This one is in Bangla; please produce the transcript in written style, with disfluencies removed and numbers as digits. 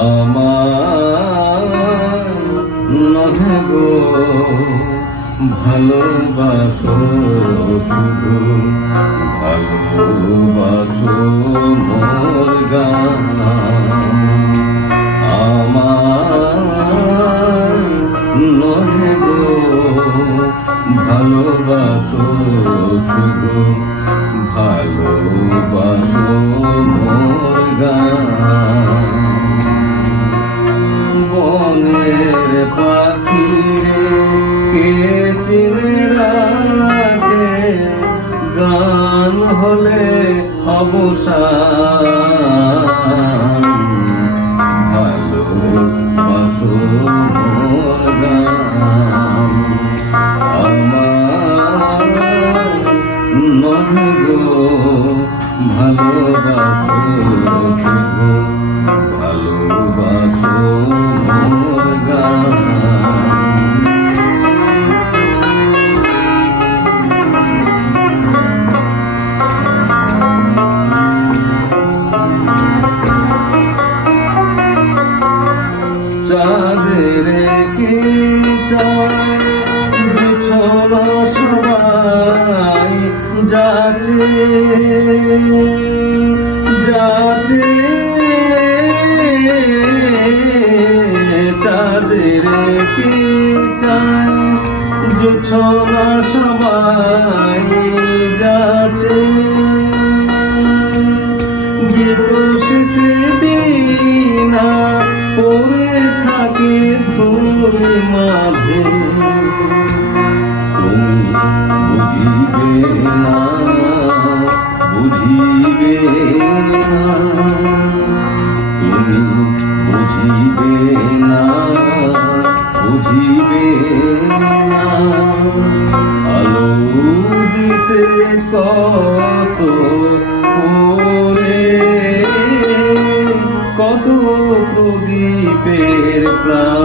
আমার নহে গো ভালোবাসো শুধু ভালোবাসো মোর গান আমার নহে গো ভালোবাসো শুধু ভালোবাসো মোর গান বনের পাখি কে চিনে রাখে গান হলে অবসান ভালোবাসো মোর গান আমার নহে গো ভালোবাসো শুধু ভালোবাসো মোর গান চাঁদের কি চায় বিছানা সবাই যাচ্ছে যাচ্ছে চাঁদের কি চায় বিছানা সবাই যাচ্ছে গীত শেষে বিনা পড়ে থাকে তুমি মাঝে তুমি বুঝিবে না বুঝিবে না তুমি বুঝিবে না বুঝিবে না আলো দিতে কত করে কত প্রদীপের প্রাণ